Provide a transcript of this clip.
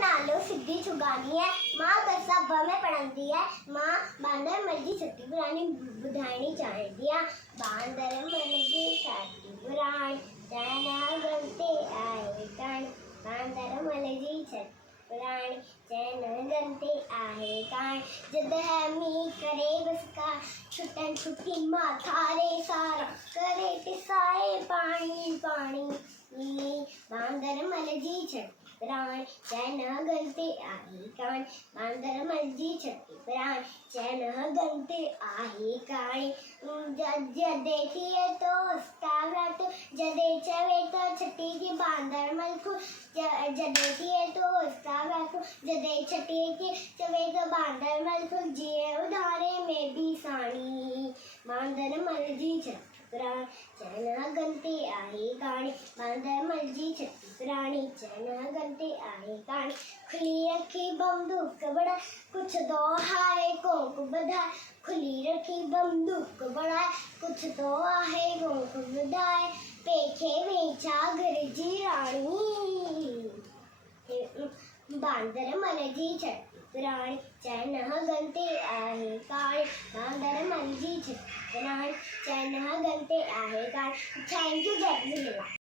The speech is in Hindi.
नालो सिद्धि छुगानी है मां दसा में पढ़ंदी है मां बांदर मर्जी छठी पुरानी बुधानी चाहती है बांदर मर्जी छठी पुरानी चैना गलते आए कान बांदर मर्जी छठी पुरानी चैना गलते आए कान जद है मी करे बसका छुटन छुट्टी माथा रे सारा करे टिसाए पानी पानी बांदर मर्जी छठी प्राण चैन गलते आही कान बांदर मर्जी छठी प्राण चैन गलते आही कान जदे थिए तो स्तागत जदे चवे तो छठी की बांदर मलखु जदे थिए तो स्तागत जदे छठी की चवे तो बांदर मलखु जिए उधारे में भी सानी बांदर मर्जी छठी प्राण चैना गलते आही कान बांदर मर्जी छठी प्राणी चैना गलते आए कान खुली रखी बंदूक बड़ा कुछ दो हाय कोक बधाए खुली रखी बंदूक बड़ा कुछ दो आहे कोक बधाए पेखे वेचा गरजी रानी बांदर मर्जी छठी प्राणी चैना गलते आए कान बांदर मर्जी छठी प्राणी चैना गलते आए कान थैंक यू जय